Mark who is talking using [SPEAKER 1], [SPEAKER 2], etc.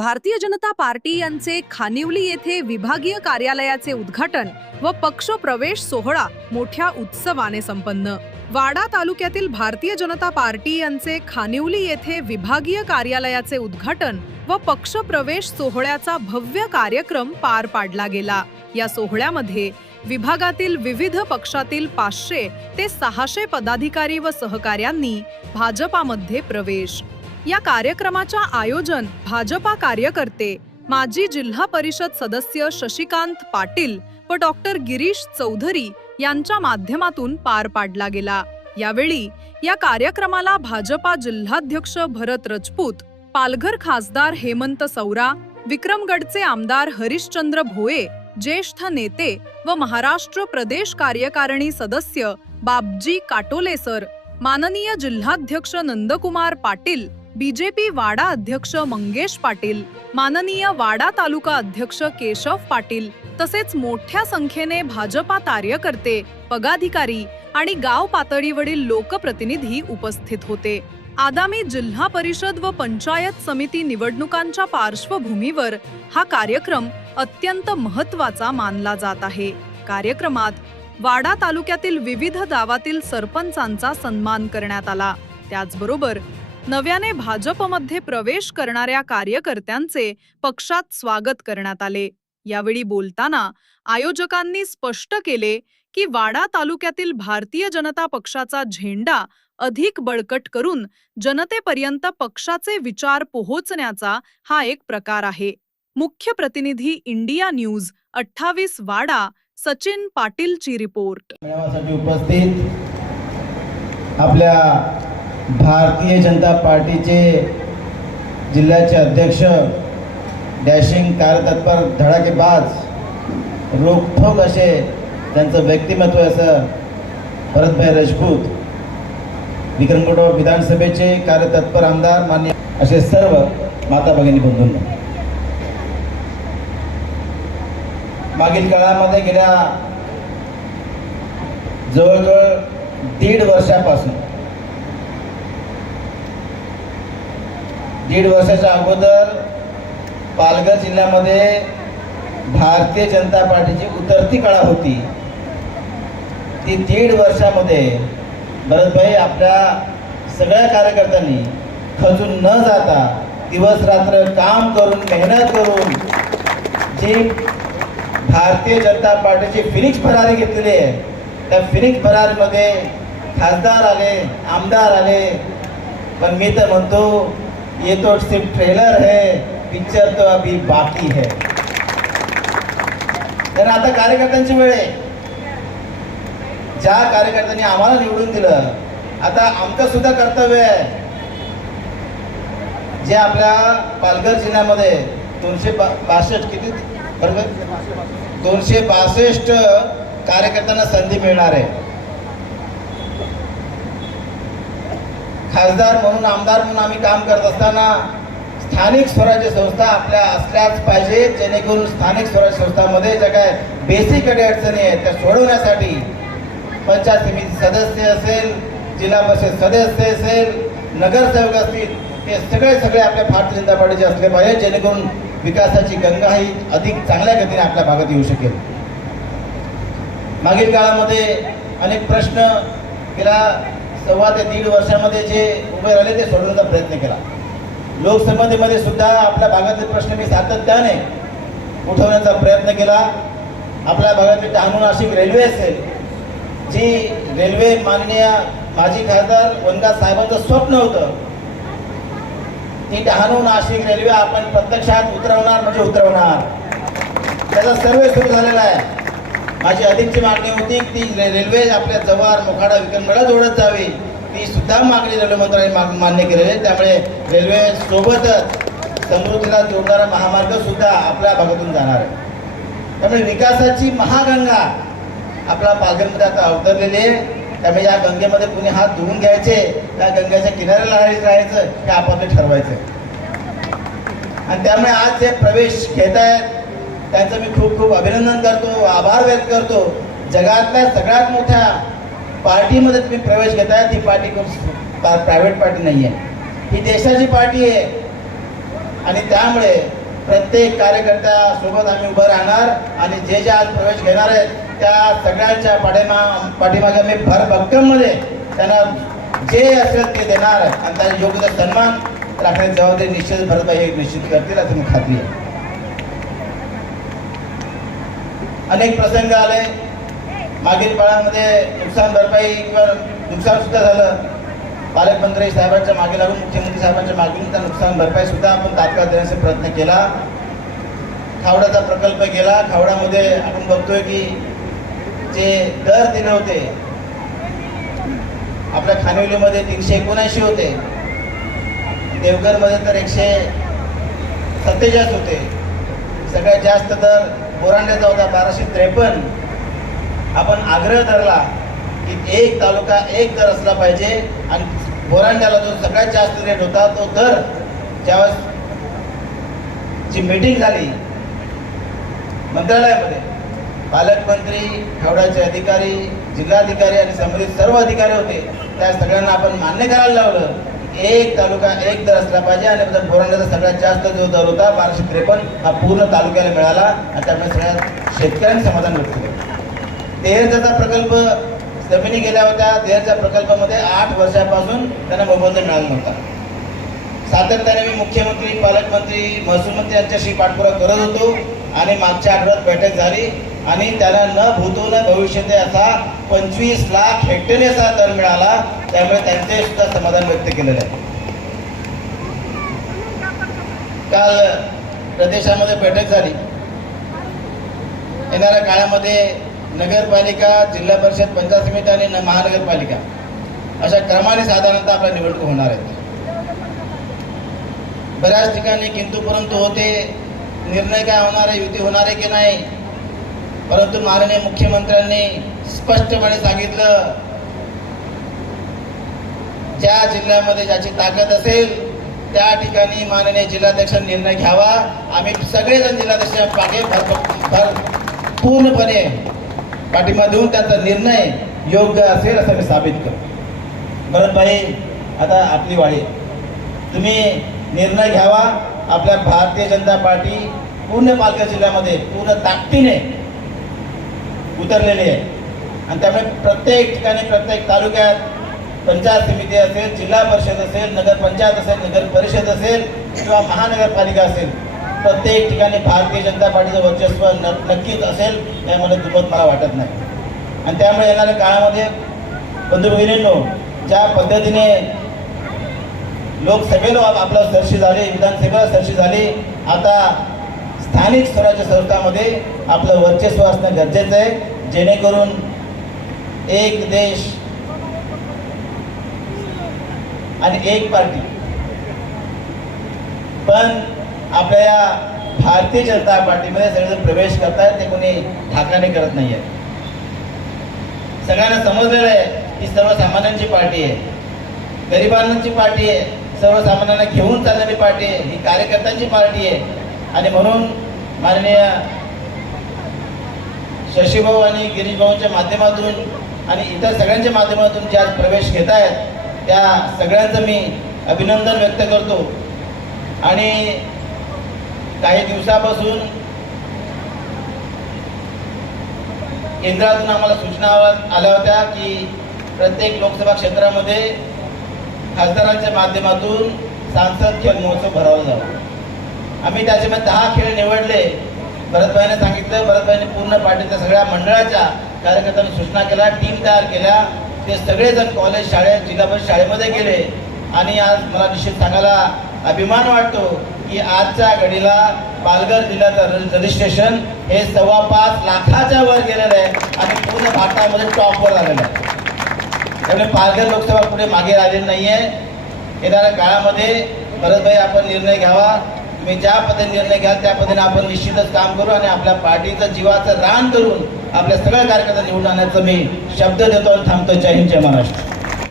[SPEAKER 1] Bharatiya Janata party यांचे खानिवली येथे विभागीय कार्यालयाचे उद्घाटन व पक्ष प्रवेश सोहळा मोठ्या उत्सवाने संपन्न. वाडा तालुक्यातील भारतीय जनता पार्टी यांचे खानिवली येथे विभागीय कार्यालयाचे उद्घाटन व पक्षप्रवेश सोहळ्याचा भव्य कार्यक्रम पार पाडला गेला. या सोहळ्यामध्ये विभागातील विविध पक्षातील पाचशे ते सहाशे पदाधिकारी व सहकाऱ्यांनी भाजपामध्ये प्रवेश या कार्यक्रमाच्या आयोजन भाजपा कार्यकर्ते माजी जिल्हा परिषद सदस्य शशिकांत पाटील व डॉक्टर गिरीश चौधरी यांच्या माध्यमातून पार पाडला गेला. यावेळी या कार्यक्रमाला भाजपा जिल्हाध्यक्ष भरत रजपूत पालघर खासदार हेमंत सौरा विक्रमगडचे आमदार हरिश्चंद्र भोये ज्येष्ठ नेते व महाराष्ट्र प्रदेश कार्यकारिणी सदस्य बाबजी काटोले सर माननीय जिल्हाध्यक्ष नंदकुमार पाटील बीजेपी वाडा अध्यक्ष मंगेश पाटील माननीय वाडा तालुका अध्यक्ष केशव पाटील तसेच मोठ्या संख्येने भाजपा कार्यकर्ते पदाधिकारी आणि गाव पातळीवरील लोकप्रतिनिधी उपस्थित होते. आगामी जिल्हा परिषद व पंचायत समिती निवडणुकांच्या पार्श्वभूमीवर हा कार्यक्रम अत्यंत महत्त्वाचा मानला जात आहे. कार्यक्रमात वाडा तालुक्यातील विविध गावातील सरपंचांचा सन्मान करण्यात आला. त्याचबरोबर नव्याने भाजपमध्ये प्रवेश करणाऱ्या कार्यकर्त्यांचे पक्षात स्वागत करण्यात आले. यावेळी बोलताना आयोजकांनी स्पष्ट केले की वाडा तालुक्यातील भारतीय जनता पक्षाचा झेंडा अधिक बळकट करून जनतेपर्यंत पक्षाचे विचार पोहोचण्याचा हा एक प्रकार आहे. मुख्य प्रतिनिधी इंडिया न्यूज अठ्ठावीस वाडा सचिन पाटीलची रिपोर्ट.
[SPEAKER 2] मेळाव्यासाठी उपस्थित आपल्या भारतीय जनता पार्टीचे जिल्ह्याचे अध्यक्ष डॅशिंग कार्यतत्पर धडाकेबाज रोखोक असे त्यांचं व्यक्तिमत्व असं भरतभाई राजपूत विक्रमगड विधानसभेचे कार्यतत्पर आमदार मान्य असे सर्व माता भगिनी बंधूंना. मागील काळामध्ये गेल्या जवळजवळ दीड वर्षापासून दीड वर्षाच्या अगोदर पालघर जिल्ह्यामध्ये भारतीय जनता पार्टीची उतरती कळा होती. ती दीड वर्षामध्ये भरतभाई आपल्या सगळ्या कार्यकर्त्यांनी खचून न जाता दिवस रात्र काम करून मेहनत करून जी भारतीय जनता पार्टीची फिनिक्स फरारी घेतलेली आहे त्या फिनिक्स फरारीमध्ये खासदार आले आमदार आले. पण मी तर म्हणतो ये तो सिर्फ ट्रेलर है पिक्चर तो अभी बाकी है। तर आता कार्यकर्त्यांची वेळ आहे. ज्या कार्यकर्त्यांनी आम्हाला निवडून दिलं आता आमचं सुद्धा कर्तव्य आहे. जे आपल्या पालघर जिल्ह्यामध्ये दोनशे बा बासष्ट किती बरोबर? दोनशे बासष्ट कार्यकर्त्यांना संधी मिळणार आहे. खासदार म्हणून आमदार म्हणून आम्ही काम करत असताना स्थानिक स्वराज्य संस्था आपल्या असल्याच पाहिजे जेणेकरून स्थानिक स्वराज्य संस्थामध्ये ज्या काय बेसिक अडी अडचणी आहेत त्या सोडवण्यासाठी पंचायत समिती सदस्य असेल जिल्हा परिषद सदस्य असेल नगरसेवक असतील हे सगळे सगळे आपल्या भारतीय जनता पार्टीचे असले पाहिजे जेणेकरून विकासाची गंगा ही अधिक चांगल्या गतीने आपल्या भागात येऊ शकेल. मागील काळामध्ये अनेक प्रश्न गेल्या सव्वा ते दीड वर्षामध्ये जे उभे राहिले ते सोडवण्याचा प्रयत्न केला. लोकसभेमध्ये सुद्धा आपल्या भागातील प्रश्न मी सातत्याने उठवण्याचा प्रयत्न केला. आपल्या भागातील डहाणू नाशिक रेल्वे असेल जी रेल्वे माननीय माजी खासदार वनगा साहेबांचं स्वप्न होतं. ती डहाणू नाशिक रेल्वे आपण प्रत्यक्षात उतरवणार म्हणजे उतरवणार. त्याचा सर्वे सुरू झालेला आहे. माझी अधिकची मागणी होती की ती रेल्वे आपल्या जव्हार मोखाडा विक्रमगडा जोडत जावी. ती सुद्धा मागणी रेल्वे मंत्र्यांनी माग- मान्य केलेली आहे. त्यामुळे रेल्वे सोबतच समृद्धीला जोडणारा महामार्ग सुद्धा आपल्या भागातून जाणार आहे. त्यामुळे विकासाची महागंगा आपला पालघरमध्ये आता अवतरलेली आहे. त्यामुळे या गंगेमध्ये कुणी हात धुवून घ्यायचे त्या गंगेच्या किनाऱ्याला राहायचं हे आपापले ठरवायचं. आणि त्यामुळे आज जे प्रवेश घेत आहेत त्यांचं मी खूप खूप अभिनंदन करतो आभार व्यक्त करतो. जगातल्या सगळ्यात मोठ्या पार्टीमध्ये तुम्ही प्रवेश घेताय ती पार्टी प्रायव्हेट पार्टी नाही आहे ही देशाची पार्टी आहे. आणि त्यामुळे प्रत्येक कार्यकर्त्यासोबत आम्ही उभं राहणार आणि जे जे आज प्रवेश घेणार आहेत त्या सगळ्यांच्या पाठीमा पाठीमागे मी भर भक्कममध्ये त्यांना जे असेल ते देणार आणि त्यांना योग्य सन्मान राखण्याची जबाबदारी निश्चित भरतभाई हे निश्चित करतील असं मी खात्री आहे. अनेक प्रसंग आले. मागील काळामध्ये नुकसान भरपाई किंवा नुकसान सुद्धा झालं. पालकमंत्री साहेबांच्या मागे लागून मुख्यमंत्री साहेबांच्या मागून त्या नुकसान भरपाई सुद्धा आपण तात्काळ देण्याचा प्रयत्न केला. खावडाचा प्रकल्प केला खावडामध्ये आपण बघतोय की जे दर दिले होते आपल्या खानवलीमध्ये तीनशे एकोणऐंशी होते. देवघरमध्ये तर एकशे सत्तेचाळीस होते. सगळ्यात जास्त दर बोरांड्याचा होता बाराशे त्रेपन्न आपण आग्रह धरला की एक तालुका एक दर असला पाहिजे आणि बोरांड्याला जो सगळ्यात जास्त रेट होता तो दर ज्यावेळेस जी मीटिंग झाली मंत्रालयामध्ये पालकमंत्री हावड्याचे अधिकारी जिल्हाधिकारी आणि संबंधित सर्व अधिकारी होते. त्या सगळ्यांना आपण मान्य करायला लावलं. एक तालुका एक दर असला पाहिजे आणि बोरांड्याचा सगळ्यात जास्त जो दर होता बाराशे त्रेपन्न हा पूर्ण तालुक्याला मिळाला आणि त्यामुळे सगळ्या शेतकऱ्यांनी समाधान व्यक्त केलं तेरचा प्रकल्प जमिनी गेल्या होत्या. तेरच्या प्रकल्पामध्ये आठ वर्षापासून त्यांना मोबदला मिळाला नव्हता. सातत्याने मी मुख्यमंत्री पालकमंत्री महसूल मंत्री यांच्याशी पाठपुरा करत होतो आणि मागच्या आठवड्यात बैठक झाली. आणि त्याला न भूतो न भविष्यते असा पंचवीस लाख हेक्टरेचा दर मिळाला त्यामुळे त्यांचे सुद्धा समाधान व्यक्त केलेलं आहे. काल प्रदेशामध्ये बैठक झाली. येणाऱ्या काळामध्ये नगरपालिका जिल्हा परिषद पंचायत समिती आणि महानगरपालिका अशा क्रमाने साधारणतः आपल्या निवडणूक होणार आहेत. बऱ्याच ठिकाणी किंतु परंतु होते निर्णय काय होणार आहे युती होणार आहे की नाही परंतु माननीय मुख्यमंत्र्यांनी स्पष्टपणे सांगितलं ज्या जिल्ह्यामध्ये ज्याची ताकद असेल त्या ठिकाणी माननीय जिल्हाध्यक्ष निर्णय घ्यावा. आम्ही सगळेजण जिल्हाध्यक्ष मागे भर भर पूर्णपणे पाठिंबा देऊन त्याचा निर्णय योग्य असेल असं मी साबित करतो. भरतभाई आता आपली वाळी तुम्ही निर्णय घ्यावा. आपल्या भारतीय जनता पार्टी पूर्ण पालघर जिल्ह्यामध्ये पूर्ण ताकदीने उतरलेली आहे. आणि त्यामुळे प्रत्येक ठिकाणी प्रत्येक तालुक्यात पंचायत समिती असेल जिल्हा परिषद असेल नगरपंचायत असेल नगर परिषद असेल किंवा महानगरपालिका असेल प्रत्येक ठिकाणी भारतीय जनता पार्टीचं वर्चस्व न नक्कीच असेल यामध्ये दुमत मला वाटत नाही. आणि त्यामुळे येणाऱ्या काळामध्ये बंधू भगिनींनो ज्या पद्धतीने लोकसभेला आप- आपलं सरशी झाले विधानसभेला सरशी झाली आता स्थानिक स्वराज्य संस्थामध्ये आपलं वर्चस्व असणं गरजेचं आहे. जेणेकरून एक देश आणि एक पार्टी. पण आपल्या या भारतीय जनता पार्टीमध्ये सगळेजण प्रवेश करतायत ते कोणी ठाकाने करत नाही आहे सगळ्यांना समजलेलं आहे ही सर्वसामान्यांची पार्टी आहे. गरिबांची पार्टी आहे सर्वसामान्यांना घेऊन चालणारी पार्टी आहे ही कार्यकर्त्यांची पार्टी आहे. आणि म्हणून माननीय शशीभाऊ आणि गिरीशभाऊंच्या माध्यमातून आणि इतर सगळ्यांच्या माध्यमातून जे आज प्रवेश घेत आहेत त्या सगळ्यांचं मी अभिनंदन व्यक्त करतो. आणि काही दिवसापासून केंद्रातून आम्हाला सूचना आल्या होत्या की प्रत्येक लोकसभा क्षेत्रामध्ये खासदारांच्या माध्यमातून सांसद खेळ महोत्सव भरावा जावा आम्ही त्याच्यामध्ये दहा खेळ निवडले. भरतभाईने सांगितलं भरत पूर्ण पार्टीच्या सगळ्या मंडळाच्या कार्यकर्त्यांनी सूचना केल्या टीम तयार केल्या. ते सगळेजण कॉलेज शाळेत जिल्हा परिषद शाळेमध्ये गेले. आणि आज मला निश्चित सांगायला अभिमान वाटतो की आजच्या घडीला पालघर जिल्ह्याचं रजिस्ट्रेशन हे सव्वा पाच लाखाच्या वर गेलेलं आहे आणि पूर्ण भारतामध्ये टॉपवर आलेलं आहे. त्यामुळे पालघर लोकसभा पुढे मागे राहिलेली नाही आहे येणाऱ्या काळामध्ये भरतभाई आपण निर्णय घ्यावा. तुम्ही ज्या पद्धतीने निर्णय घ्याल त्या पद्धतीने आपण निश्चितच काम करू आणि आपल्या पार्टीचं जीवाचं रान करून आपल्या सगळ्या कार्यकर्त्यांना निवडून आणण्याचं मी शब्द देतो आणि थांबतो. जय हिंद जय महाराष्ट्र.